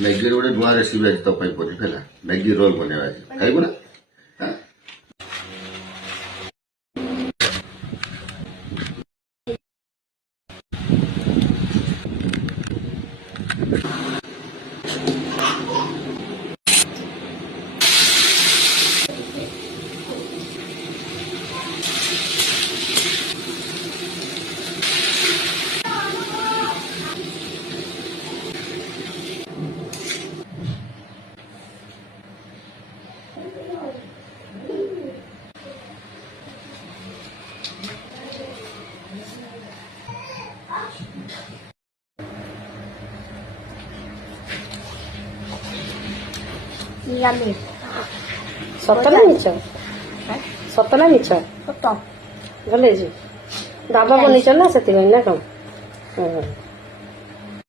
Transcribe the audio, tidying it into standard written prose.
Maggi गोटे नुआ recipe आज तो पढ़ी मैगी रोल बनवा खाइबू ना ସତ ନା ମିଛ ସତ ନା ମିଛ ଭଲ ହେଇଛି ଢାବା ବନେଇଛ ନା ସେଥିପାଇଁ ନା କଣ